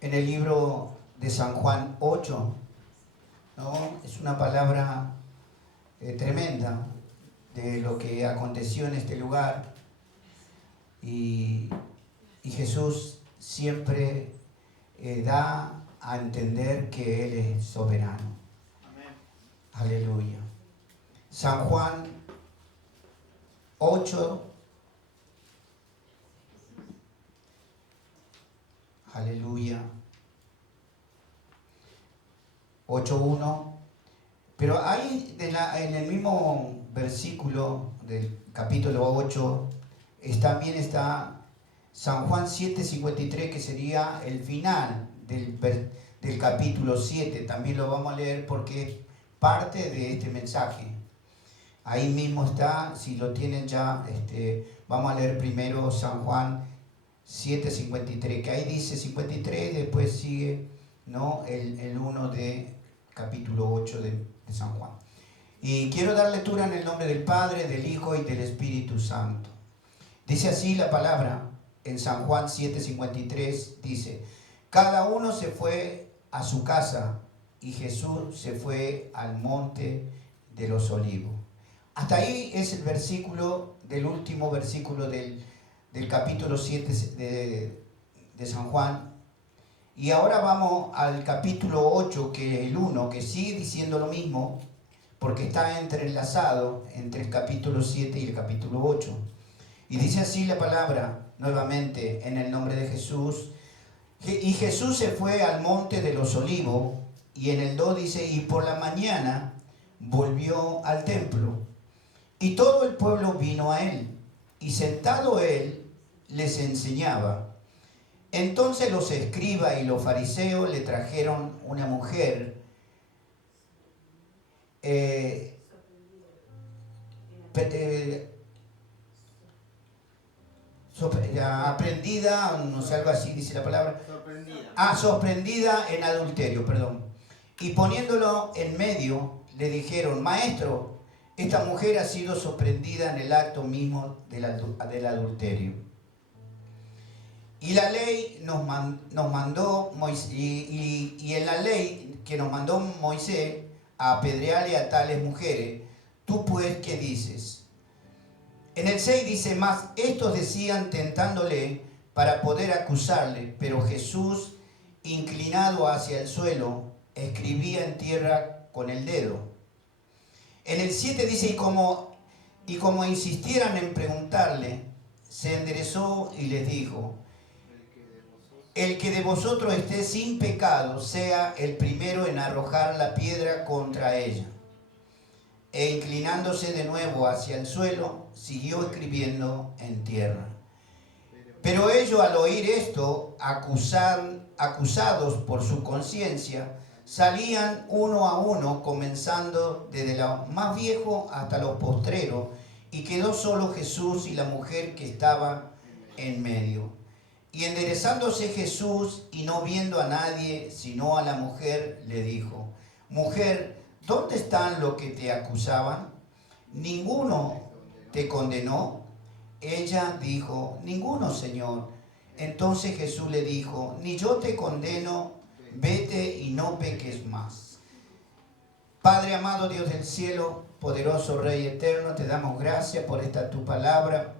en el libro de San Juan 8, ¿no? Es una palabra tremenda de lo que aconteció en este lugar y Jesús siempre da a entender que Él es soberano. Amén. Aleluya. San Juan 8, aleluya, 8:1. Pero ahí en el mismo versículo del capítulo 8 también está San Juan 7:53, que sería el final del capítulo 7. También lo vamos a leer porque es parte de este mensaje. Ahí mismo está, si lo tienen ya, vamos a leer primero San Juan 7:53, que ahí dice 53, después sigue, ¿no?, el 1 de capítulo 8 de San Juan. Y quiero dar lectura en el nombre del Padre, del Hijo y del Espíritu Santo. Dice así la palabra en San Juan 7:53, dice: cada uno se fue a su casa y Jesús se fue al monte de los olivos. Hasta ahí es el versículo, del último versículo del capítulo 7 de San Juan. Y ahora vamos al capítulo 8, que es el 1, que sigue diciendo lo mismo, porque está entrelazado entre el capítulo 7 y el capítulo 8. Y dice así la palabra, nuevamente, en el nombre de Jesús. Y Jesús se fue al monte de los olivos, y en el 2 dice: y por la mañana volvió al templo, y todo el pueblo vino a él, y sentado él les enseñaba. Entonces los escribas y los fariseos le trajeron una mujer aprendida, no sé, algo así dice la palabra. Sorprendida en adulterio, perdón. Y poniéndolo en medio, le dijeron: maestro, esta mujer ha sido sorprendida en el acto mismo del adulterio. Y la ley nos mandó, y en la ley que nos mandó Moisés a apedrearle a tales mujeres, ¿tú pues qué dices? En el 6 dice: más estos decían tentándole para poder acusarle, pero Jesús, inclinado hacia el suelo, escribía en tierra con el dedo. En el 7 dice: y como insistieran en preguntarle, se enderezó y les dijo: el que de vosotros esté sin pecado sea el primero en arrojar la piedra contra ella. E inclinándose de nuevo hacia el suelo, siguió escribiendo en tierra. Pero ellos, al oír esto, acusados por su conciencia, salían uno a uno, comenzando desde los más viejos hasta los postreros, y quedó solo Jesús y la mujer que estaba en medio. Y enderezándose Jesús y no viendo a nadie sino a la mujer, le dijo: mujer, ¿dónde están los que te acusaban? ¿Ninguno te condenó? Ella dijo: ninguno, Señor. Entonces Jesús le dijo: ni yo te condeno, vete y no peques más. Padre amado, Dios del cielo, poderoso Rey eterno, te damos gracias por esta tu palabra.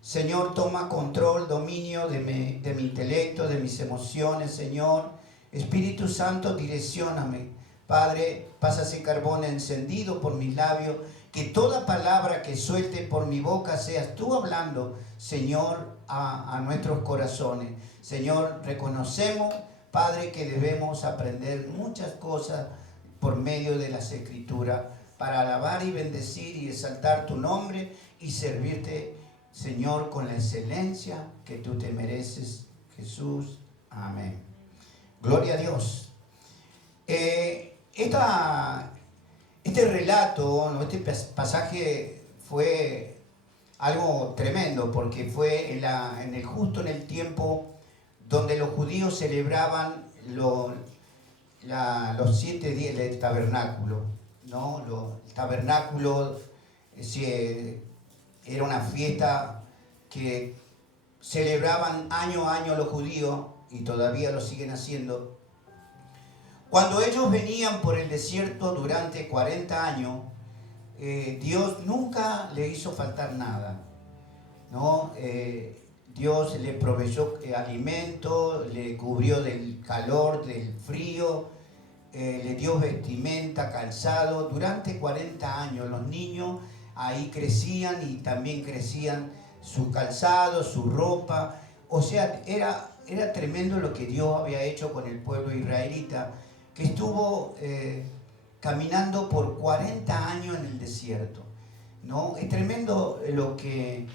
Señor, toma control, dominio de mi intelecto, de mis emociones, Señor. Espíritu Santo, direccióname. Padre, pasa ese carbón encendido por mis labios, que toda palabra que suelte por mi boca seas tú hablando, Señor, a nuestros corazones. Señor, reconocemos, Padre, que debemos aprender muchas cosas por medio de las Escrituras, para alabar y bendecir y exaltar tu nombre y servirte, Señor, con la excelencia que tú te mereces, Jesús. Amén. Gloria a Dios. Este relato, ¿no?, este pasaje fue algo tremendo, porque fue justo en el tiempo donde los judíos celebraban los 7 días del tabernáculo, ¿no? El tabernáculo era una fiesta que celebraban año a año los judíos, y todavía lo siguen haciendo. Cuando ellos venían por el desierto durante 40 años, Dios nunca le hizo faltar nada, ¿no? Dios le proveyó alimento, le cubrió del calor, del frío, le dio vestimenta, calzado. Durante 40 años los niños ahí crecían y también crecían su calzado, su ropa. O sea, era tremendo lo que Dios había hecho con el pueblo israelita, que estuvo caminando por 40 años en el desierto, ¿no? Es tremendo lo que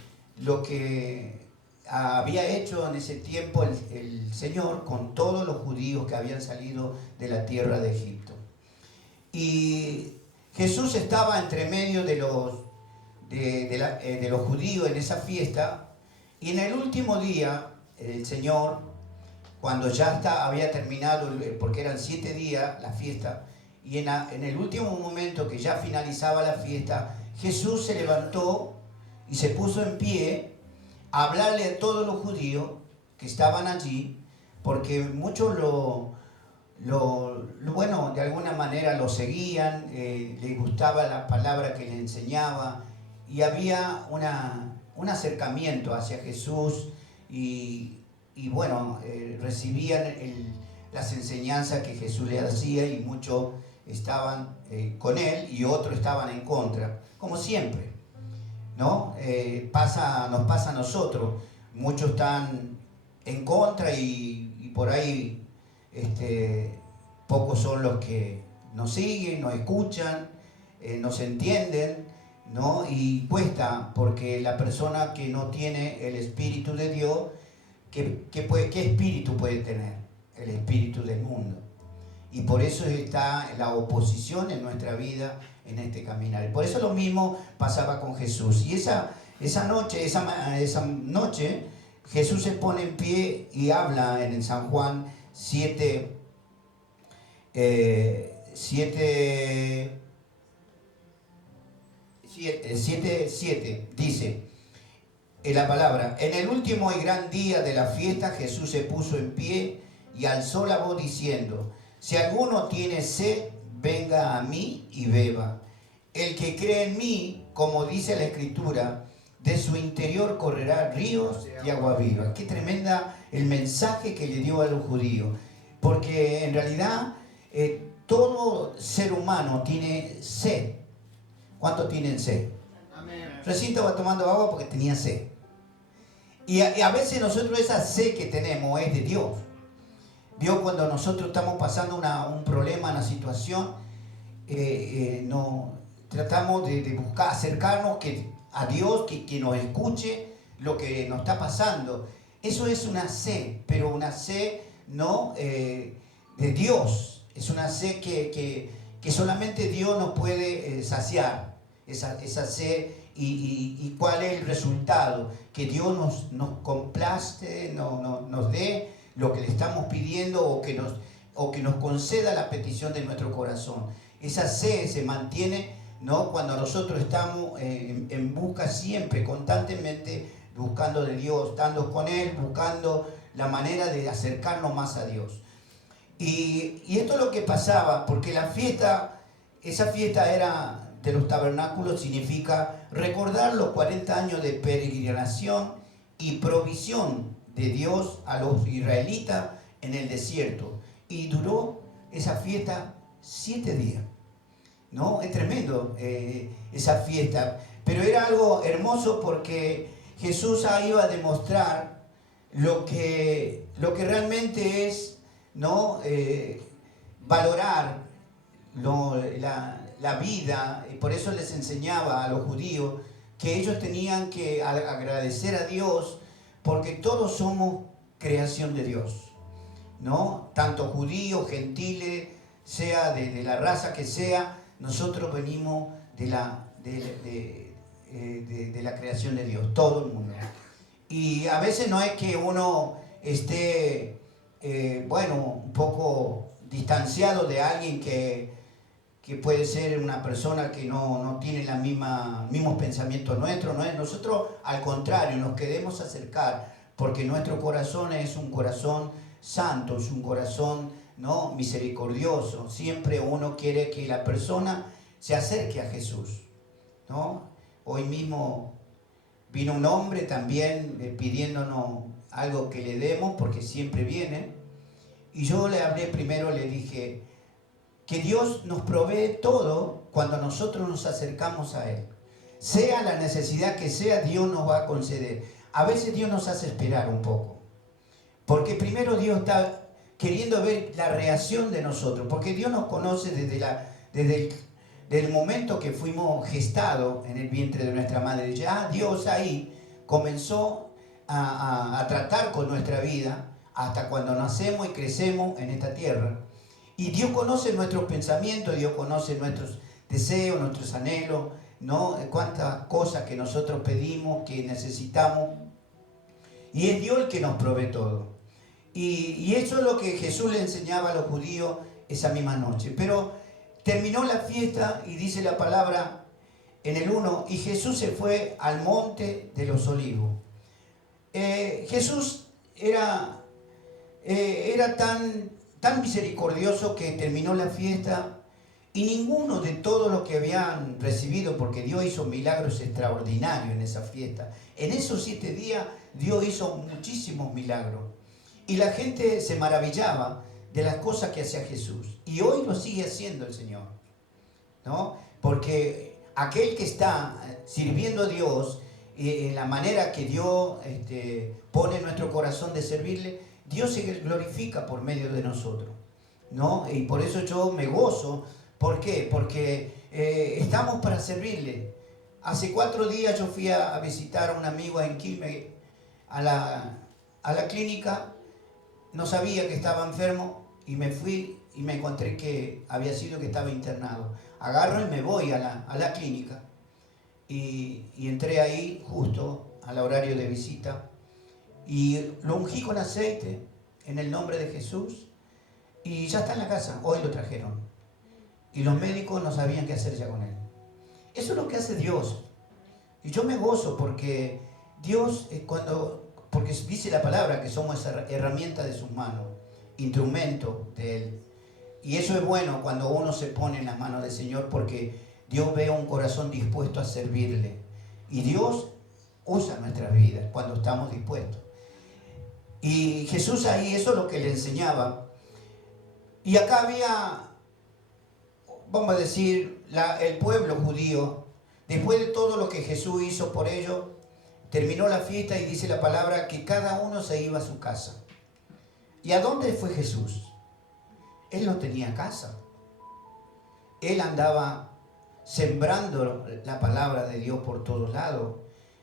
había hecho en ese tiempo el Señor con todos los judíos que habían salido de la tierra de Egipto. Y Jesús estaba entre medio de los judíos en esa fiesta, y en el último día el Señor, cuando ya había terminado, porque eran 7 días la fiesta, y en el último momento que ya finalizaba la fiesta, Jesús se levantó y se puso en pie a hablarle a todos los judíos que estaban allí, porque muchos bueno, de alguna manera lo seguían, les gustaba la palabra que le enseñaba, y había un acercamiento hacia Jesús, y bueno, recibían las enseñanzas que Jesús les hacía, y muchos estaban con él y otros estaban en contra, como siempre, ¿no? Nos pasa a nosotros. Muchos están en contra y por ahí pocos son los que nos siguen, nos escuchan, nos entienden, ¿no? Y cuesta, porque la persona que no tiene el Espíritu de Dios, ¿qué espíritu puede tener? El espíritu del mundo. Y por eso está la oposición en nuestra vida, en este caminar. Y por eso lo mismo pasaba con Jesús. Y esa noche Jesús se pone en pie y habla en San Juan 7, 7, dice en la palabra: en el último y gran día de la fiesta, Jesús se puso en pie y alzó la voz diciendo: si alguno tiene sed, venga a mí y beba. El que cree en mí, como dice la Escritura, de su interior correrá ríos de agua viva. Qué tremenda el mensaje que le dio a los judíos, porque en realidad todo ser humano tiene sed. ¿Cuántos tienen sed? Amén. Recién estaba tomando agua porque tenía sed. Y a veces nosotros esa sed que tenemos es de Dios. Dios, cuando nosotros estamos pasando un problema, una situación, tratamos de buscar acercarnos a Dios, que nos escuche lo que nos está pasando. Eso es una sed, pero una sed no de Dios. Es una sed que solamente Dios nos puede saciar, esa sed. Y cuál es el resultado, que Dios nos complace, nos dé lo que le estamos pidiendo, o que nos conceda la petición de nuestro corazón. Esa sed se mantiene, ¿no?, cuando nosotros estamos en busca siempre, constantemente buscando de Dios, estando con Él, buscando la manera de acercarnos más a Dios. Y esto es lo que pasaba, porque esa fiesta era de los tabernáculos, significa recordar los 40 años de peregrinación y provisión de Dios a los israelitas en el desierto. Y duró esa fiesta 7 días, ¿no? Es tremendo esa fiesta, pero era algo hermoso, porque Jesús iba a demostrar lo que realmente es, ¿no? Valorar la vida. Y por eso les enseñaba a los judíos que ellos tenían que agradecer a Dios, porque todos somos creación de Dios, ¿no? Tanto judíos, gentiles, sea de la raza que sea, nosotros venimos de la creación de Dios, todo el mundo. Y a veces no es que uno esté, un poco distanciado de alguien que puede ser una persona que no tiene la mismos pensamientos nuestros, ¿no? Nosotros, al contrario, nos queremos acercar, porque nuestro corazón es un corazón santo, es un corazón, ¿no?, misericordioso. Siempre uno quiere que la persona se acerque a Jesús, ¿no? Hoy mismo vino un hombre también pidiéndonos algo que le demos, porque siempre viene. Y yo le hablé primero, le dije que Dios nos provee todo cuando nosotros nos acercamos a Él. Sea la necesidad que sea, Dios nos va a conceder. A veces Dios nos hace esperar un poco, porque primero Dios está queriendo ver la reacción de nosotros, porque Dios nos conoce desde el momento que fuimos gestados en el vientre de nuestra madre. Ya Dios ahí comenzó a tratar con nuestra vida hasta cuando nacemos y crecemos en esta tierra. Y Dios conoce nuestros pensamientos, Dios conoce nuestros deseos, nuestros anhelos, ¿no? Cuántas cosas que nosotros pedimos, que necesitamos. Y es Dios el que nos provee todo. Y eso es lo que Jesús le enseñaba a los judíos esa misma noche. Pero terminó la fiesta y dice la palabra en el 1, y Jesús se fue al monte de los olivos. Jesús era tan misericordioso que terminó la fiesta y ninguno de todos los que habían recibido, porque Dios hizo milagros extraordinarios en esa fiesta. En esos 7 días Dios hizo muchísimos milagros y la gente se maravillaba de las cosas que hacía Jesús. Y hoy lo sigue haciendo el Señor, ¿no? Porque aquel que está sirviendo a Dios, en la manera que Dios pone en nuestro corazón de servirle, Dios se glorifica por medio de nosotros, ¿no? Y por eso yo me gozo. ¿Por qué? Porque estamos para servirle. Hace 4 días yo fui a visitar a un amigo en Quilmes, a la clínica. No sabía que estaba enfermo y me fui y me encontré que había sido que estaba internado. Agarro y me voy a la clínica y entré ahí justo al horario de visita y lo ungí con aceite en el nombre de Jesús y ya está en la casa. Hoy lo trajeron y los médicos no sabían qué hacer ya con él. Eso es lo que hace Dios y yo me gozo porque Dios porque dice la palabra que somos herramienta de sus manos, instrumento de Él. Y eso es bueno cuando uno se pone en las manos del Señor, porque Dios ve un corazón dispuesto a servirle. Y Dios usa nuestras vidas cuando estamos dispuestos. Y Jesús ahí, eso es lo que le enseñaba. Y acá había, vamos a decir, el pueblo judío, después de todo lo que Jesús hizo por ellos, terminó la fiesta y dice la palabra que cada uno se iba a su casa. ¿Y a dónde fue Jesús? Él no tenía casa. Él andaba sembrando la palabra de Dios por todos lados.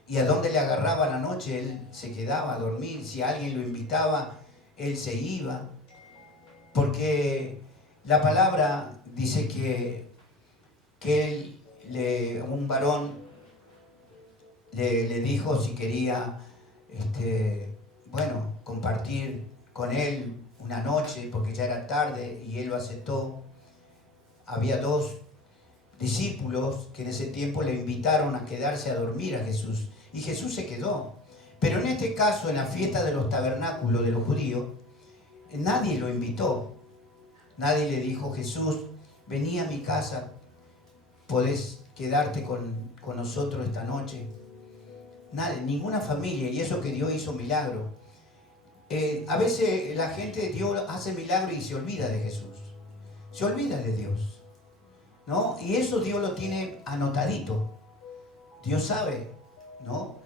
Y a donde le agarraba la noche, él se quedaba a dormir. Si alguien lo invitaba, él se iba. Porque la palabra dice que un varón le dijo si quería compartir con él una noche, porque ya era tarde, y él lo aceptó. Había 2 discípulos que en ese tiempo le invitaron a quedarse a dormir a Jesús, y Jesús se quedó. Pero en este caso, en la fiesta de los tabernáculos de los judíos, nadie lo invitó. Nadie le dijo: Jesús, vení a mi casa, podés quedarte con nosotros esta noche. Nadie, ninguna familia, y eso que Dios hizo milagro. A veces la gente, Dios hace milagro y se olvida de Jesús, se olvida de Dios, ¿no? Y eso Dios lo tiene anotadito, Dios sabe, ¿no?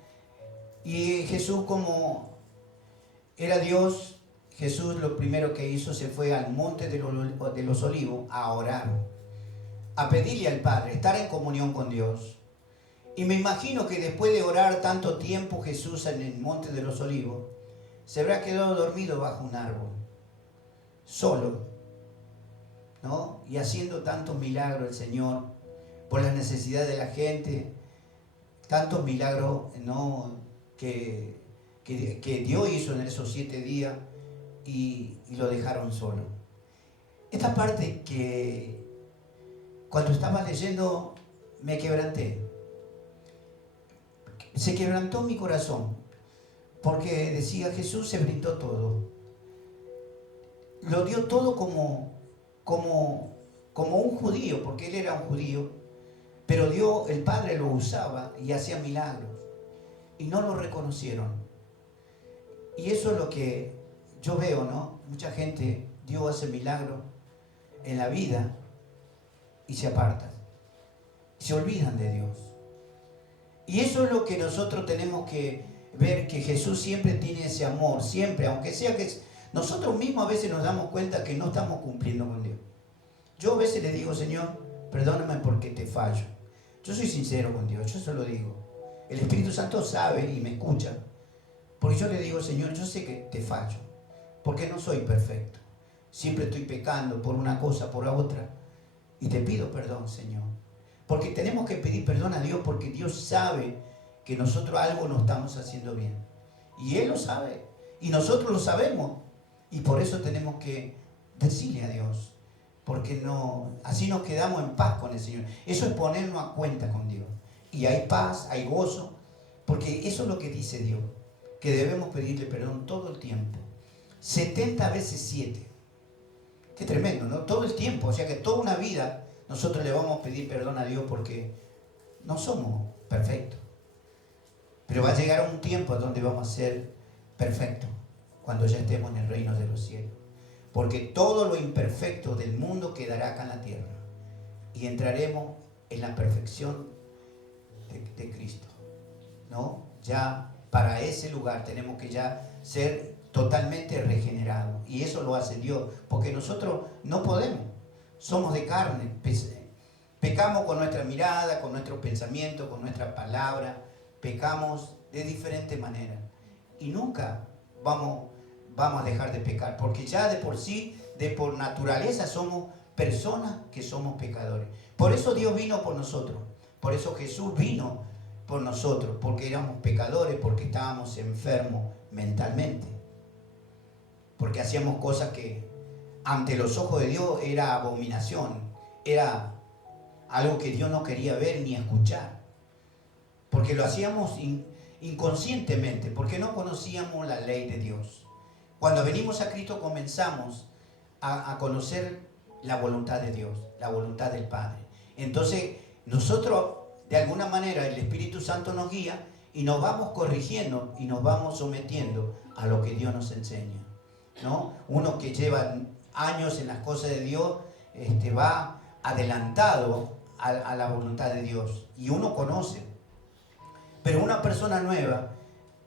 Y Jesús, como era Dios, Jesús lo primero que hizo, se fue al monte de los olivos a orar, a pedirle al Padre, estar en comunión con Dios. Y me imagino que después de orar tanto tiempo Jesús en el monte de los olivos, se habrá quedado dormido bajo un árbol, solo, ¿no? Y haciendo tantos milagros el Señor por las necesidades de la gente, tantos milagros, ¿no?, que Dios hizo en esos 7 días y lo dejaron solo. Esta parte que cuando estaba leyendo me quebranté. Se quebrantó mi corazón, porque decía: Jesús se brindó todo. lo dio todo como un judío, porque él era un judío, pero el Padre lo usaba y hacía milagros y no lo reconocieron. Y eso es lo que yo veo, ¿no? Mucha gente, Dios hace milagros en la vida y se apartan, se olvidan de Dios. Y eso es lo que nosotros tenemos que ver, que Jesús siempre tiene ese amor, siempre, aunque sea que nosotros mismos a veces nos damos cuenta que no estamos cumpliendo con Dios. Yo a veces le digo, Señor, perdóname porque te fallo. Yo soy sincero con Dios, yo se lo digo. El Espíritu Santo sabe y me escucha, porque yo le digo, Señor, yo sé que te fallo, porque no soy perfecto. Siempre estoy pecando por una cosa, por la otra, y te pido perdón, Señor. Porque tenemos que pedir perdón a Dios, porque Dios sabe que nosotros algo no estamos haciendo bien. Y Él lo sabe, y nosotros lo sabemos, y por eso tenemos que decirle a Dios, porque no, así nos quedamos en paz con el Señor. Eso es ponernos a cuenta con Dios. Y hay paz, hay gozo, porque eso es lo que dice Dios, que debemos pedirle perdón todo el tiempo. 70 veces 7. Qué tremendo, ¿no? Todo el tiempo, o sea que toda una vida nosotros le vamos a pedir perdón a Dios porque no somos perfectos. Pero va a llegar un tiempo donde vamos a ser perfectos, cuando ya estemos en el reino de los cielos. Porque todo lo imperfecto del mundo quedará acá en la tierra y entraremos en la perfección de Cristo, ¿no? Ya para ese lugar tenemos que ya ser totalmente regenerados, y eso lo hace Dios, porque nosotros no podemos, somos de carne, pecamos con nuestra mirada, con nuestros pensamientos, con nuestra palabra, pecamos de diferentes maneras y nunca vamos a dejar de pecar, porque ya de por sí, por naturaleza somos personas que somos pecadores. Por eso Dios vino por nosotros, por eso Jesús vino por nosotros, porque éramos pecadores, porque estábamos enfermos mentalmente, porque hacíamos cosas que ante los ojos de Dios era abominación, era algo que Dios no quería ver ni escuchar, porque lo hacíamos inconscientemente, porque no conocíamos la ley de Dios. Cuando venimos a Cristo comenzamos a conocer la voluntad de Dios, la voluntad del Padre. Entonces nosotros, de alguna manera, el Espíritu Santo nos guía y nos vamos corrigiendo y nos vamos sometiendo a lo que Dios nos enseña, ¿no? Uno que lleva años en las cosas de Dios va adelantado a la voluntad de Dios y uno conoce. Pero una persona nueva,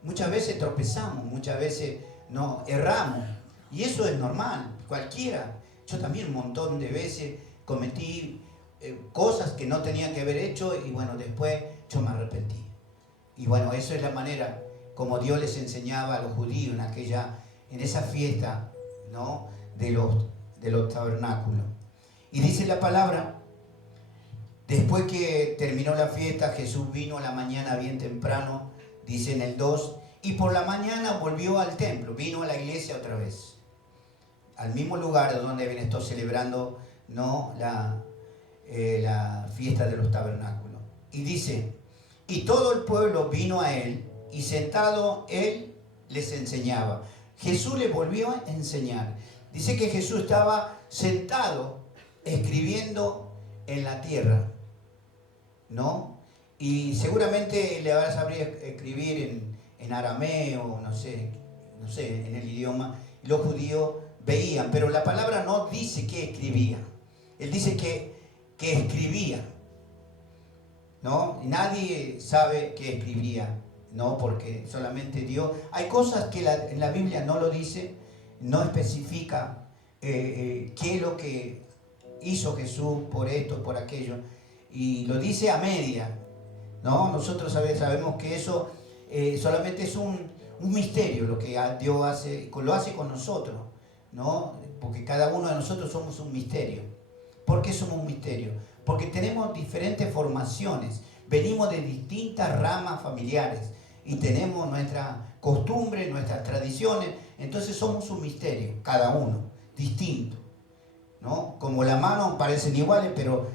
muchas veces tropezamos, muchas veces no erramos, y eso es normal, cualquiera. Yo también un montón de veces cometí cosas que no tenía que haber hecho, y bueno, después yo me arrepentí. Y bueno, eso es la manera como Dios les enseñaba a los judíos en esa fiesta, ¿no? de los tabernáculos. Y dice la palabra, después que terminó la fiesta, Jesús vino a la mañana bien temprano, dice en el 2, y por la mañana volvió al templo, vino a la iglesia otra vez, al mismo lugar donde habían estado celebrando, ¿no? la fiesta de los tabernáculos. Y dice, y todo el pueblo vino a él, y sentado él les enseñaba. Jesús les volvió a enseñar. Dice que Jesús estaba sentado escribiendo en la tierra, ¿no? Y seguramente le sabría escribir en arameo, no sé, en el idioma. Los judíos veían, pero la palabra no dice que escribía. Él dice que escribía, ¿no? Nadie sabe que escribía, ¿no? Porque solamente Dios. Hay cosas que en la Biblia no lo dice, no especifica qué es lo que hizo Jesús por esto, por aquello, y lo dice a media, ¿no? Nosotros sabemos que eso solamente es un misterio, lo que Dios hace, lo hace con nosotros, ¿no? Porque cada uno de nosotros somos un misterio. ¿Por qué somos un misterio? Porque tenemos diferentes formaciones, venimos de distintas ramas familiares y tenemos nuestras costumbres, nuestras tradiciones, entonces somos un misterio, cada uno, distinto, ¿no? Como las manos parecen iguales, pero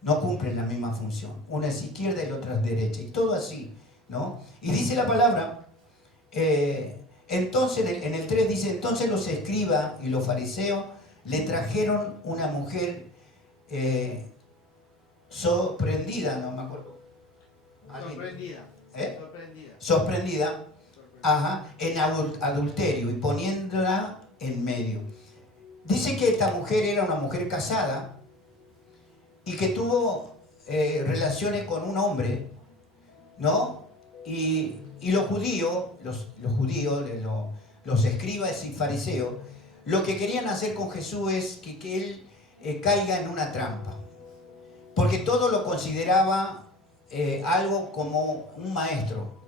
no cumplen la misma función. Una es izquierda y la otra es derecha, y todo así, ¿no? Y dice la palabra, Entonces en el 3 dice, entonces los escribas y los fariseos le trajeron una mujer sorprendida, no me acuerdo. Sorprendida. Sorprendida, ajá, en adulterio y poniéndola en medio. Dice que esta mujer era una mujer casada y que tuvo relaciones con un hombre, ¿no? Y los judíos, los escribas y fariseos, lo que querían hacer con Jesús es que él caiga en una trampa, porque todo lo consideraba algo como un maestro,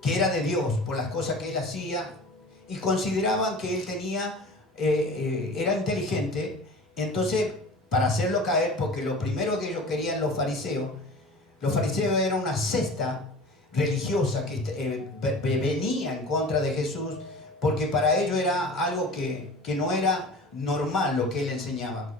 que era de Dios por las cosas que él hacía, y consideraban que él tenía, era inteligente. Entonces, para hacerlo caer, porque lo primero que ellos querían los fariseos era una secta religiosa que venía en contra de Jesús, porque para ellos era algo que no era normal lo que él enseñaba.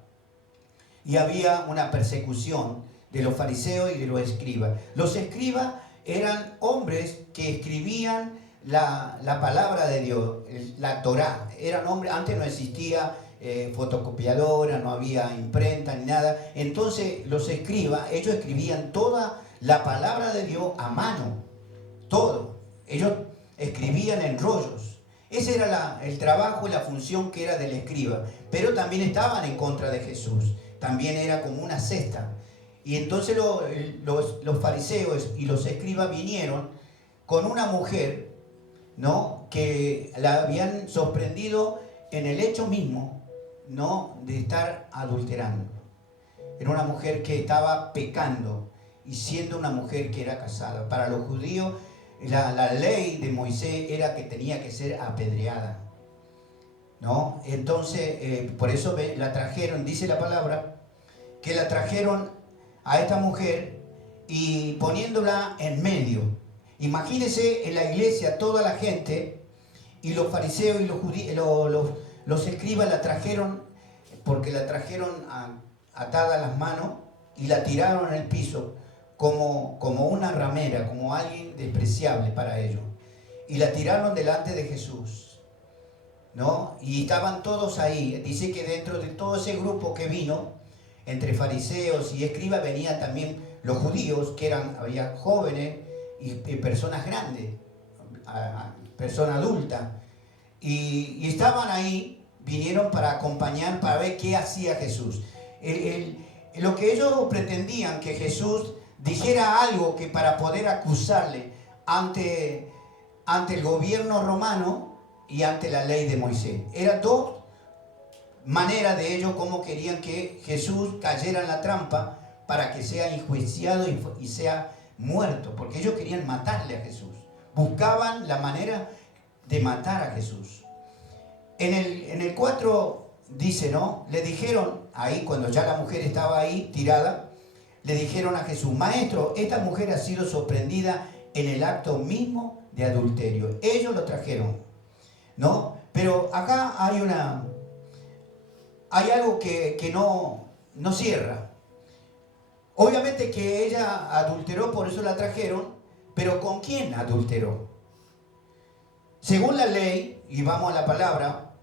Y había una persecución de los fariseos y de los escribas. Los escribas eran hombres que escribían la palabra de Dios, la Torá. Eran hombres, antes no existía fotocopiadora, no había imprenta ni nada. Entonces los escribas, ellos escribían toda la palabra de Dios a mano, todo. Ellos escribían en rollos. Ese era el trabajo y la función que era del escriba. Pero también estaban en contra de Jesús. También era como una secta. Y entonces los fariseos y los escribas vinieron con una mujer, ¿no?, que la habían sorprendido en el hecho mismo, ¿no?, de estar adulterando. Era una mujer que estaba pecando y siendo una mujer que era casada. Para los judíos, la ley de Moisés era que tenía que ser apedreada, ¿no? Entonces, por eso la trajeron, dice la palabra, que la trajeron a esta mujer y poniéndola en medio. Imagínense en la iglesia toda la gente, y los fariseos y los judíos, los escribas la trajeron, porque la trajeron atada a las manos y la tiraron en el piso como una ramera, como alguien despreciable para ellos. Y la tiraron delante de Jesús, ¿no? Y estaban todos ahí. Dice que dentro de todo ese grupo que vino, entre fariseos y escribas, venían también los judíos, que había jóvenes y personas grandes, personas adultas. Y estaban ahí, vinieron para acompañar, para ver qué hacía Jesús. Lo que ellos pretendían, que Jesús dijera algo que para poder acusarle ante el gobierno romano y ante la ley de Moisés. Eran dos maneras de ellos como querían que Jesús cayera en la trampa para que sea enjuiciado y sea muerto, porque ellos querían matarle a Jesús. Buscaban la manera de matar a Jesús. En el 4 dice, ¿no? Le dijeron, ahí cuando ya la mujer estaba ahí tirada, le dijeron a Jesús: Maestro, esta mujer ha sido sorprendida en el acto mismo de adulterio. Ellos lo trajeron, ¿no? Pero acá hay algo que no cierra. Obviamente que ella adulteró, por eso la trajeron, pero ¿con quién adulteró? Según la ley, y vamos a la palabra,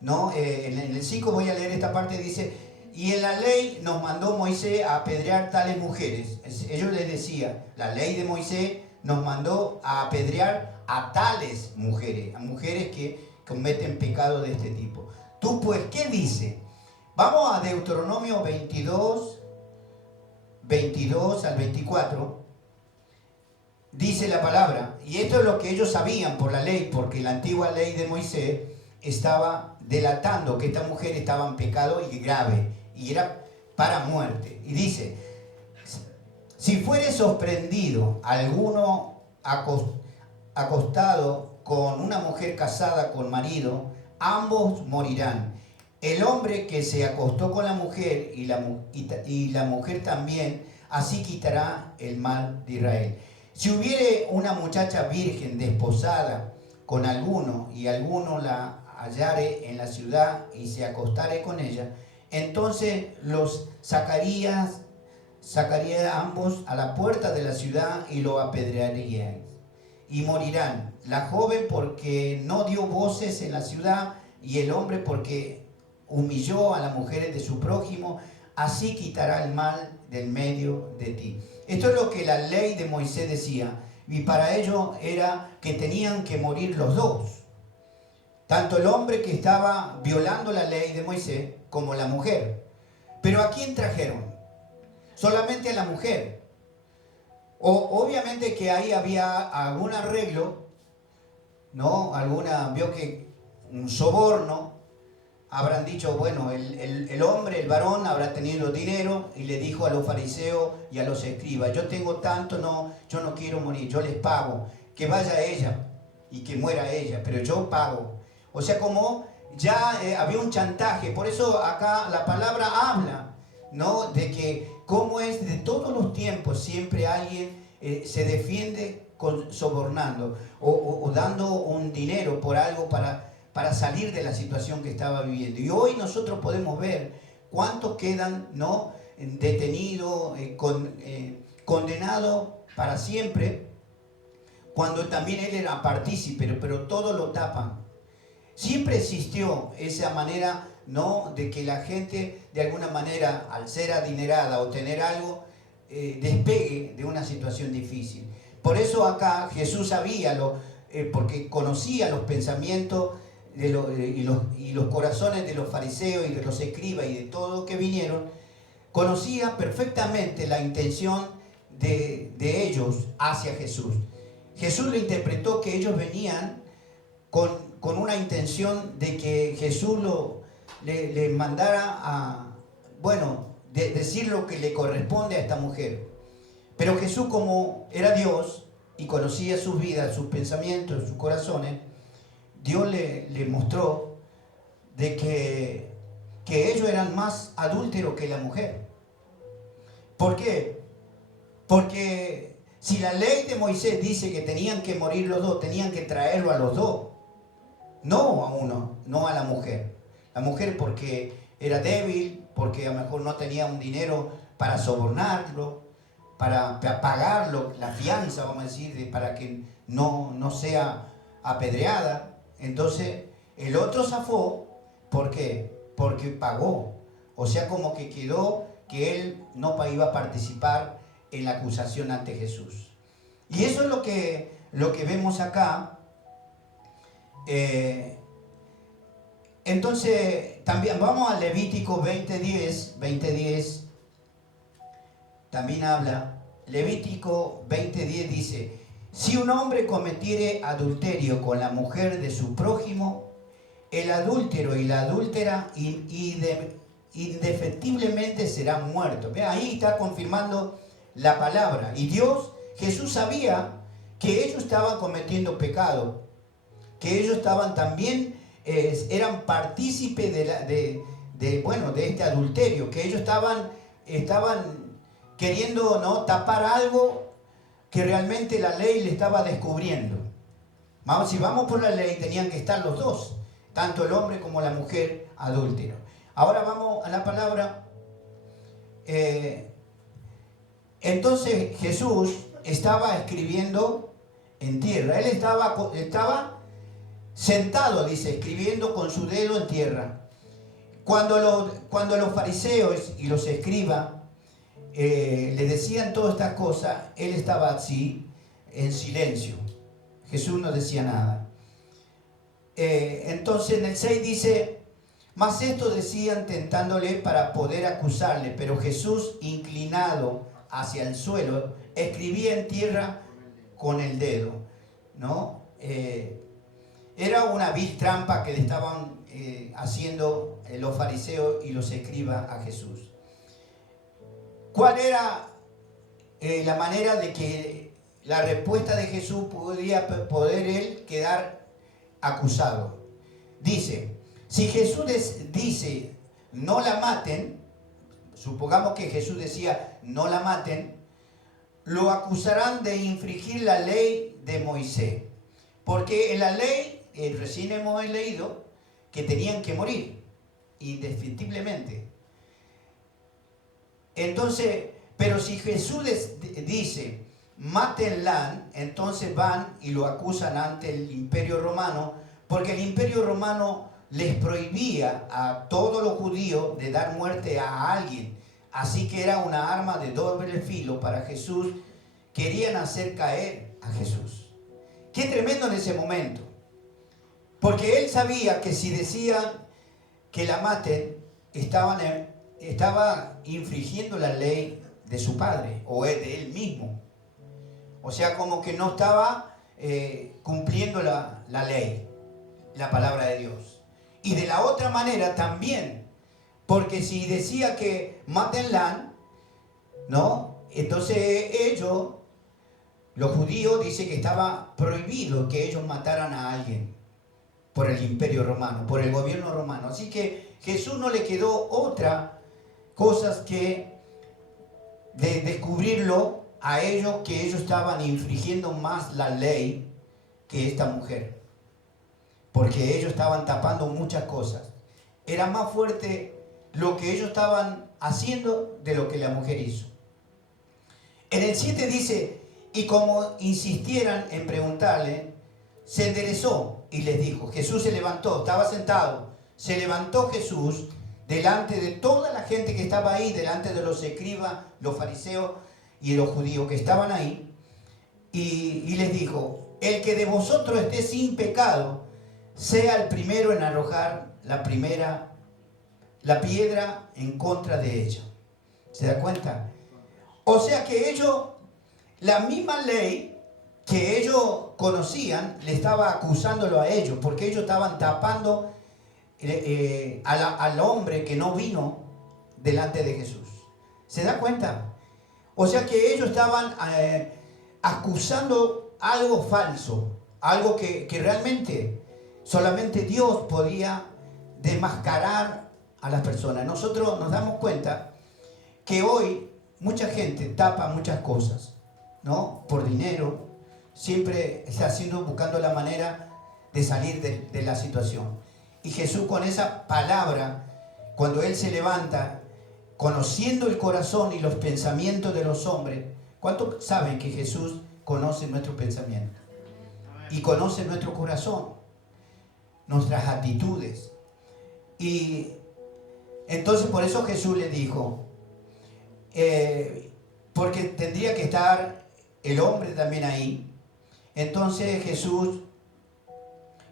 ¿no? En el 5 voy a leer esta parte, dice: y en la ley nos mandó Moisés a apedrear tales mujeres. Ellos les decían, la ley de Moisés nos mandó a apedrear a tales mujeres, a mujeres que cometen pecados de este tipo. Tú pues, ¿qué dice? Vamos a Deuteronomio 22 al 24. Dice la palabra, y esto es lo que ellos sabían por la ley, porque la antigua ley de Moisés estaba delatando que esta mujer estaba en pecado y grave, y era para muerte. Y dice: si fuere sorprendido alguno acostado con una mujer casada con marido, ambos morirán. El hombre que se acostó con la mujer y la mujer también, así quitará el mal de Israel. Si hubiere una muchacha virgen desposada con alguno, y alguno la hallare en la ciudad y se acostare con ella, entonces los sacaría ambos a la puerta de la ciudad y lo apedrearían. y morirán. La joven porque no dio voces en la ciudad, y el hombre porque humilló a las mujeres de su prójimo. Así quitará el mal del medio de ti. Esto es lo que la ley de Moisés decía. Y para ello era que tenían que morir los dos. Tanto el hombre que estaba violando la ley de Moisés como la mujer. Pero ¿a quién trajeron? Solamente a la mujer. Obviamente que ahí había algún arreglo, ¿no? Vio que un soborno. Habrán dicho, bueno, el hombre, el varón habrá tenido dinero y le dijo a los fariseos y a los escribas: yo tengo tanto, yo no quiero morir, yo les pago, que vaya ella y que muera ella, pero yo pago. O sea, como ya había un chantaje. Por eso acá la palabra habla, ¿no? De que cómo es de todos los tiempos siempre alguien se defiende sobornando o dando un dinero por algo para salir de la situación que estaba viviendo. Y hoy nosotros podemos ver cuántos quedan, ¿no?, detenidos, condenados para siempre, cuando también él era partícipe, pero todo lo tapan. Siempre existió esa manera, ¿no?, de que la gente de alguna manera, al ser adinerada o tener algo, despegue de una situación difícil. Por eso acá Jesús sabía, porque conocía los pensamientos y los corazones de los fariseos y de los escribas y de todos los que vinieron. Conocía perfectamente la intención de ellos hacia Jesús. Jesús le interpretó que ellos venían con una intención de que Jesús le mandara decir lo que le corresponde a esta mujer. Pero Jesús, como era Dios y conocía sus vidas, sus pensamientos, sus corazones, Dios le mostró de que ellos eran más adúlteros que la mujer. ¿Por qué? Porque si la ley de Moisés dice que tenían que morir los dos, tenían que traerlo a los dos, no a uno, no a la mujer. La mujer porque era débil, porque a lo mejor no tenía un dinero para sobornarlo, para pagarlo, la fianza, vamos a decir, para que no sea apedreada. Entonces el otro zafó. ¿Por qué? Porque pagó. O sea, como que quedó que él no iba a participar en la acusación ante Jesús. Y eso es lo que vemos acá. Entonces también vamos a Levítico 20:10. También habla. Levítico 20:10 dice: si un hombre cometiere adulterio con la mujer de su prójimo, el adúltero y la adúltera indefectiblemente serán muertos. ¿Ve? Ahí está confirmando la palabra. Y Jesús sabía que ellos estaban cometiendo pecado, que ellos estaban también, eran partícipes de este adulterio, que ellos estaban queriendo, ¿no?, tapar algo que realmente la ley le estaba descubriendo. Si vamos por la ley, tenían que estar los dos, tanto el hombre como la mujer adúltero. Ahora vamos a la palabra. Entonces Jesús estaba escribiendo en tierra. Él estaba sentado, dice, escribiendo con su dedo en tierra. Cuando los fariseos y los escribas le decían todas estas cosas, él estaba así, en silencio. Jesús no decía nada. Entonces en el 6 dice: mas esto decían tentándole para poder acusarle, pero Jesús, inclinado hacia el suelo, escribía en tierra con el dedo, ¿no? Era una vil trampa que le estaban haciendo los fariseos y los escribas a Jesús. ¿Cuál era la manera de que la respuesta de Jesús podría poder él quedar acusado? Dice: si Jesús dice no la maten, supongamos que Jesús decía no la maten, lo acusarán de infringir la ley de Moisés. Porque en la ley, recién hemos leído, que tenían que morir, indefectiblemente. Entonces, pero si Jesús dice mátenla. Entonces van y lo acusan ante el Imperio Romano, porque el Imperio Romano les prohibía a todos los judíos de dar muerte a alguien. Así que era una arma de doble filo para Jesús. Querían hacer caer a Jesús. Qué tremendo en ese momento. Porque él sabía que si decían que la maten, estaba infringiendo la ley de su padre o de él mismo. O sea, como que no estaba cumpliendo la ley, la palabra de Dios. Y de la otra manera también, porque si decía que mátenla, ¿no? Entonces ellos, los judíos, dicen que estaba prohibido que ellos mataran a alguien por el Imperio Romano, por el gobierno romano. Así que Jesús no le quedó otra cosa que de descubrirlo a ellos, que ellos estaban infringiendo más la ley que esta mujer, porque ellos estaban tapando muchas cosas. Era más fuerte lo que ellos estaban haciendo de lo que la mujer hizo. En el 7 dice, y como insistieran en preguntarle, se enderezó y les dijo. Jesús se levantó, estaba sentado, se levantó Jesús delante de toda la gente que estaba ahí, delante de los escribas, los fariseos y los judíos que estaban ahí, y les dijo, el que de vosotros esté sin pecado, sea el primero en arrojar la piedra en contra de ella. ¿Se da cuenta? O sea que ellos, la misma ley que ellos conocían, le estaba acusándolo a ellos, porque ellos estaban tapando al hombre que no vino delante de Jesús. ¿Se da cuenta? O sea que ellos estaban acusando algo falso, algo que realmente solamente Dios podía desmascarar a las personas. Nosotros nos damos cuenta que hoy mucha gente tapa muchas cosas, ¿no? Por dinero, siempre está buscando la manera de salir de la situación. Y Jesús, con esa palabra, cuando Él se levanta, conociendo el corazón y los pensamientos de los hombres, ¿cuántos saben que Jesús conoce nuestros pensamientos? Y conoce nuestro corazón, nuestras actitudes. Y entonces por eso Jesús le dijo, porque tendría que estar el hombre también ahí. Entonces Jesús,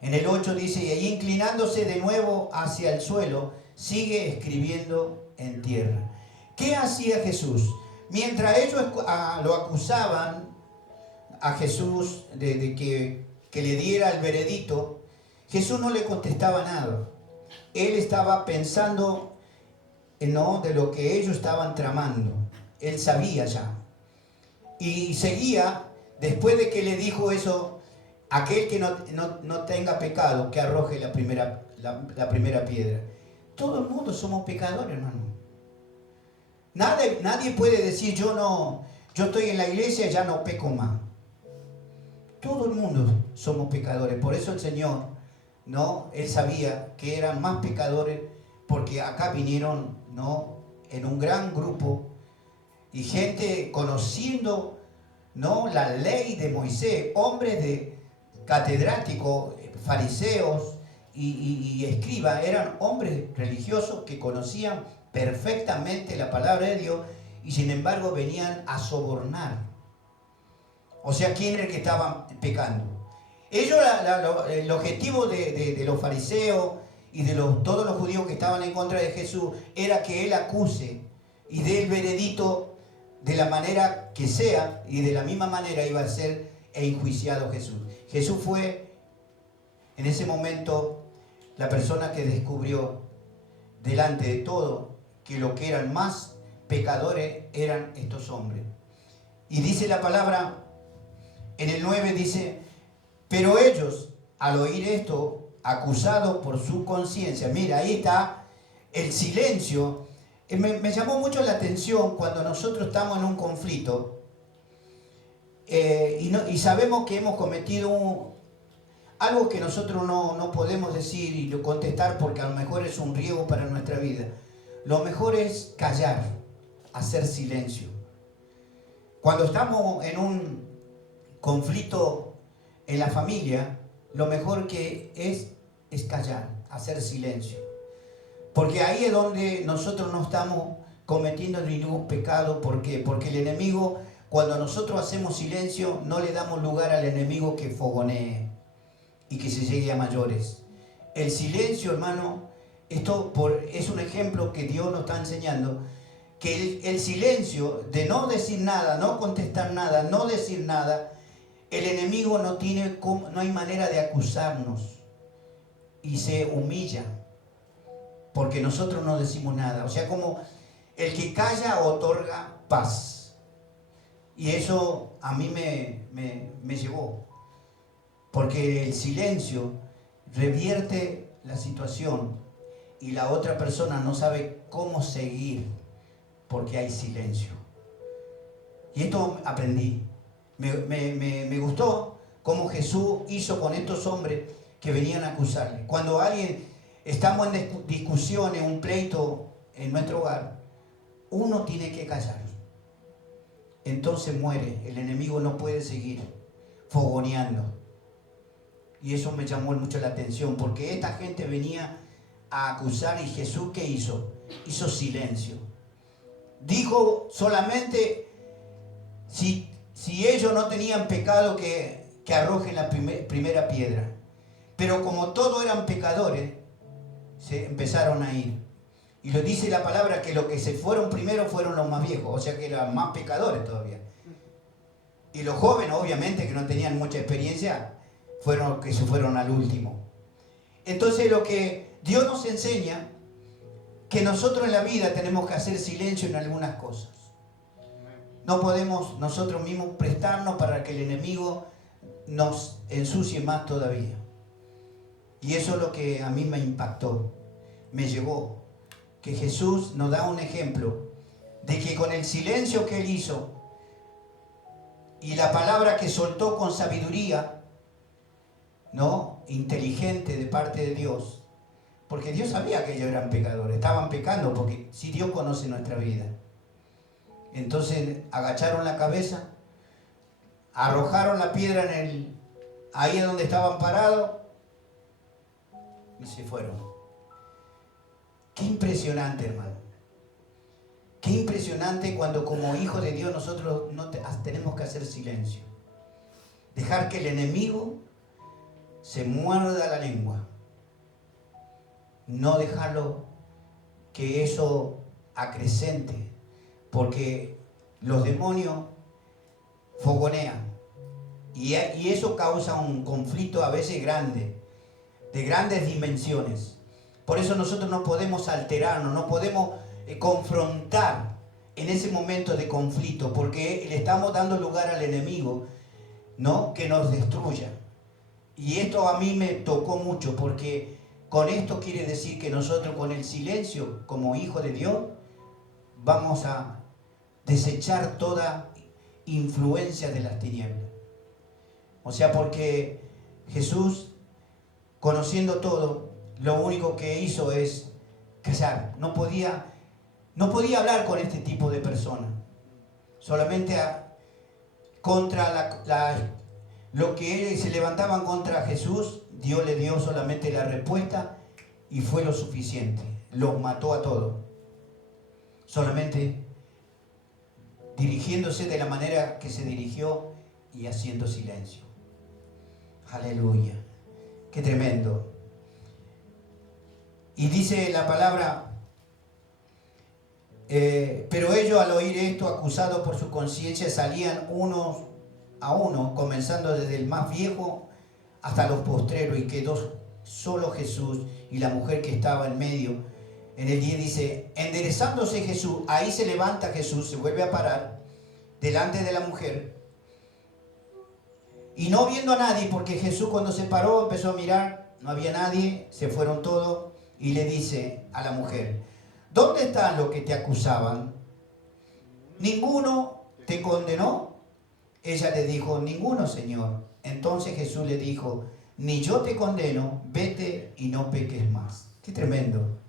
en el 8 dice, y allí inclinándose de nuevo hacia el suelo, sigue escribiendo en tierra. ¿Qué hacía Jesús? Mientras ellos lo acusaban a Jesús de que le diera el veredicto, Jesús no le contestaba nada. Él estaba pensando, ¿no?, de lo que ellos estaban tramando. Él sabía ya. Y seguía, después de que le dijo eso, aquel que no tenga pecado, que arroje la primera piedra. Todo el mundo somos pecadores, hermano. Nadie puede decir, yo estoy en la iglesia y ya no peco más. Todo el mundo somos pecadores. Por eso el Señor, ¿no?, Él sabía que eran más pecadores, porque acá vinieron, ¿no?, en un gran grupo, y gente conociendo, ¿no?, la ley de Moisés, hombres de catedráticos, fariseos y escribas, eran hombres religiosos que conocían perfectamente la palabra de Dios, y sin embargo venían a sobornar. O sea, ¿quién era el que estaban pecando? Ellos, el objetivo de los fariseos y de todos los judíos que estaban en contra de Jesús era que Él acuse y dé el veredicto de la manera que sea, y de la misma manera iba a ser enjuiciado Jesús. Jesús fue en ese momento la persona que descubrió delante de todo que lo que eran más pecadores eran estos hombres. Y dice la palabra, en el 9 dice, pero ellos, al oír esto, acusados por su conciencia, mira, ahí está el silencio. Me llamó mucho la atención cuando nosotros estamos en un conflicto y sabemos que hemos cometido algo que nosotros no podemos decir y contestar, porque a lo mejor es un riesgo para nuestra vida. Lo mejor es callar, hacer silencio. Cuando estamos en un conflicto en la familia, lo mejor que es callar, hacer silencio. Porque ahí es donde nosotros no estamos cometiendo ningún pecado. ¿Por qué? Porque el enemigo, cuando nosotros hacemos silencio, no le damos lugar al enemigo que fogonee y que se llegue a mayores. El silencio, hermano, es un ejemplo que Dios nos está enseñando, que el silencio de no decir nada, no contestar nada, no decir nada, el enemigo no hay manera de acusarnos y se humilla porque nosotros no decimos nada. O sea, como el que calla otorga paz. Y eso a mí me llegó, porque el silencio revierte la situación y la otra persona no sabe cómo seguir porque hay silencio. Y esto aprendí. Me gustó cómo Jesús hizo con estos hombres que venían a acusarle. Cuando estamos en discusión, en un pleito en nuestro hogar, uno tiene que callar. Entonces muere. El enemigo no puede seguir fogoneando. Y eso me llamó mucho la atención, porque esta gente venía a acusar, y Jesús, ¿qué hizo? Hizo silencio. Dijo solamente, si ellos no tenían pecado, que arrojen la primera piedra. Pero como todos eran pecadores, se empezaron a ir. Y lo dice la palabra que los que se fueron primero fueron los más viejos, o sea que eran más pecadores todavía. Y los jóvenes, obviamente, que no tenían mucha experiencia, fueron los que se fueron al último. Entonces lo que Dios nos enseña, que nosotros en la vida tenemos que hacer silencio en algunas cosas. No podemos nosotros mismos prestarnos para que el enemigo nos ensucie más todavía. Y eso es lo que a mí me impactó, me llevó, que Jesús nos da un ejemplo de que con el silencio que Él hizo y la palabra que soltó con sabiduría, ¿no?, inteligente de parte de Dios, porque Dios sabía que ellos eran pecadores, estaban pecando, porque si Dios conoce nuestra vida. Entonces agacharon la cabeza, arrojaron la piedra ahí donde estaban parados y se fueron. Qué impresionante, hermano. Qué impresionante cuando como hijos de Dios nosotros tenemos que hacer silencio. Dejar que el enemigo se muerda la lengua. No dejarlo que eso acrecente, porque los demonios fogonean. Y eso causa un conflicto a veces grande, de grandes dimensiones. Por eso nosotros no podemos alterarnos, no podemos confrontar en ese momento de conflicto, porque le estamos dando lugar al enemigo, ¿no?, que nos destruya. Y esto a mí me tocó mucho, porque con esto quiere decir que nosotros con el silencio, como hijos de Dios, vamos a desechar toda influencia de las tinieblas. O sea, porque Jesús, conociendo todo, lo único que hizo es callar. No podía hablar con este tipo de personas. Solamente contra lo que ellos se levantaban contra Jesús, Dios le dio solamente la respuesta y fue lo suficiente. Los mató a todos. Solamente dirigiéndose de la manera que se dirigió y haciendo silencio. Aleluya. Qué tremendo. Y dice la palabra, pero ellos al oír esto, acusados por su conciencia, salían unos a uno, comenzando desde el más viejo hasta los postreros, y quedó solo Jesús y la mujer que estaba en medio. En el 10 dice, enderezándose Jesús, ahí se levanta Jesús, se vuelve a parar delante de la mujer, y no viendo a nadie, porque Jesús cuando se paró empezó a mirar, no había nadie, se fueron todos, y le dice a la mujer, ¿dónde están los que te acusaban? ¿Ninguno te condenó? Ella le dijo, ninguno, Señor. Entonces Jesús le dijo, ni yo te condeno, vete y no peques más. Qué tremendo.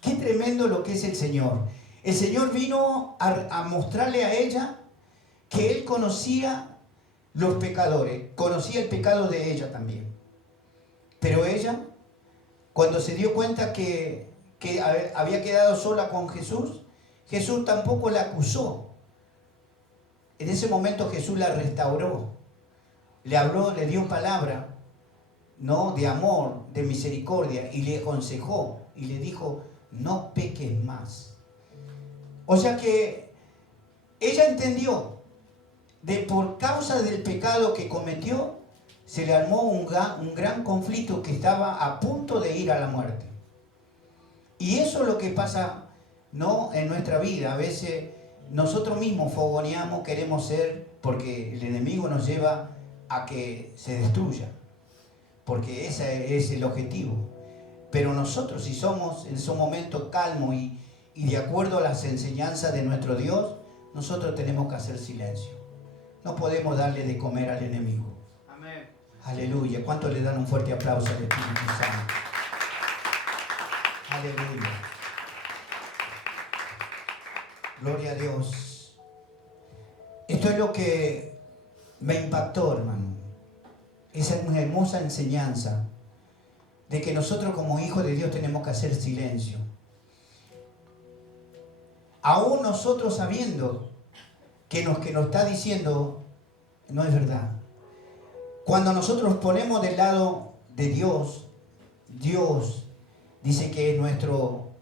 Qué tremendo lo que es el Señor. El Señor vino a mostrarle a ella que Él conocía los pecadores, conocía el pecado de ella también. Pero ella, cuando se dio cuenta que había quedado sola con Jesús, Jesús tampoco la acusó. En ese momento Jesús la restauró, le habló, le dio palabra, ¿no?, de amor, de misericordia, y le aconsejó y le dijo: no peques más. O sea que ella entendió de por causa del pecado que cometió, se le armó un gran conflicto que estaba a punto de ir a la muerte. Y eso es lo que pasa, ¿no?, en nuestra vida. A veces nosotros mismos fogoneamos, queremos ser, porque el enemigo nos lleva a que se destruya, porque ese es el objetivo. Pero nosotros, si somos en esos momentos calmos y de acuerdo a las enseñanzas de nuestro Dios, nosotros tenemos que hacer silencio. No podemos darle de comer al enemigo. Amén. Aleluya. ¿Cuántos le dan un fuerte aplauso al Espíritu Santo? Aleluya. Gloria a Dios. Esto es lo que me impactó, hermano. Esa es una hermosa enseñanza de que nosotros como hijos de Dios tenemos que hacer silencio. Aún nosotros sabiendo que nos está diciendo no es verdad. Cuando nosotros ponemos del lado de Dios, Dios dice que es nuestro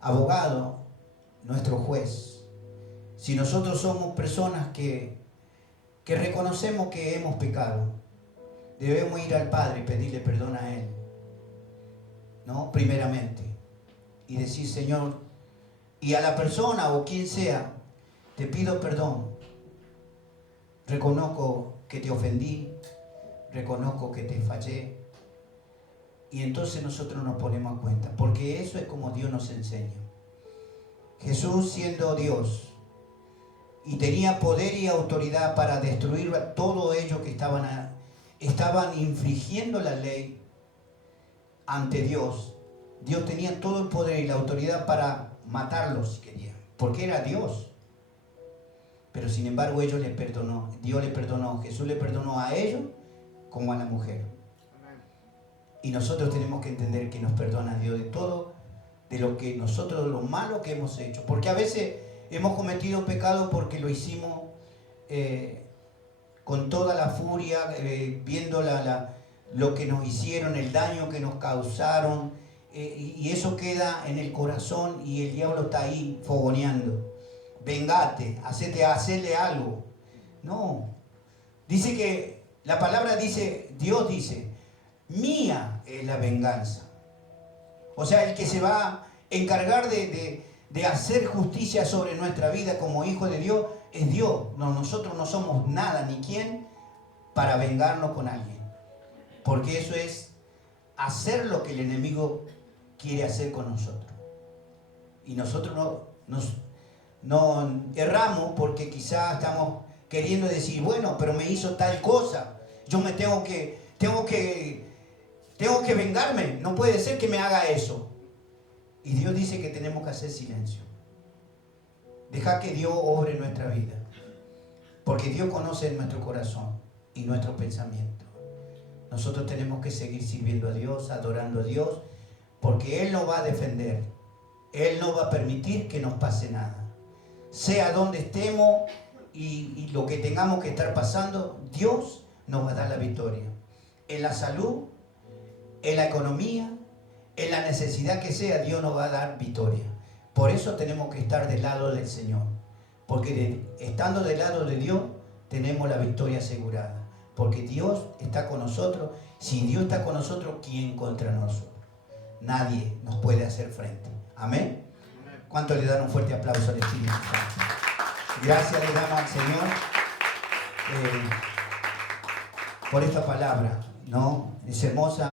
abogado, nuestro juez. Si nosotros somos personas que reconocemos que hemos pecado, debemos ir al Padre y pedirle perdón a Él, ¿no? Primeramente. Y decir: Señor, y a la persona o quien sea, te pido perdón. Reconozco que te ofendí, reconozco que te fallé. Y entonces nosotros nos ponemos a cuenta, porque eso es como Dios nos enseña. Jesús, siendo Dios, y tenía poder y autoridad para destruir a todos ellos que estaban infringiendo la ley ante Dios. Dios tenía todo el poder y la autoridad para matarlos si quería, porque era Dios. Pero sin embargo Dios le perdonó, Jesús le perdonó a ellos como a la mujer. Y nosotros tenemos que entender que nos perdona Dios de todo, de lo que nosotros, lo malo que hemos hecho. Porque a veces hemos cometido pecado porque lo hicimos con toda la furia, viendo lo que nos hicieron, el daño que nos causaron, y eso queda en el corazón y el diablo está ahí fogoneando. Vengate, hacele algo. No. Dice que, la palabra dice, Dios dice: mía es la venganza. O sea, el que se va a encargar de hacer justicia sobre nuestra vida como hijo de Dios es Dios. No, nosotros no somos nada ni quién para vengarnos con alguien. Porque eso es hacer lo que el enemigo quiere hacer con nosotros. Y nosotros no erramos porque quizás estamos queriendo decir: bueno, pero me hizo tal cosa, yo me tengo que vengarme, no puede ser que me haga eso. Y Dios dice que tenemos que hacer silencio. Deja que Dios obre en nuestra vida, porque Dios conoce nuestro corazón y nuestro pensamiento. Nosotros tenemos que seguir sirviendo a Dios, adorando a Dios, porque Él nos va a defender. Él no va a permitir que nos pase nada. Sea donde estemos y lo que tengamos que estar pasando, Dios nos va a dar la victoria. En la salud, en la economía, en la necesidad que sea, Dios nos va a dar victoria. Por eso tenemos que estar del lado del Señor. Porque estando del lado de Dios, tenemos la victoria asegurada. Porque Dios está con nosotros. Si Dios está con nosotros, ¿quién contra nosotros? Nadie nos puede hacer frente. Amén. ¿Cuántos le dan un fuerte aplauso al Espíritu Santo? Gracias le damos al Señor por esta palabra, ¿no? Es hermosa.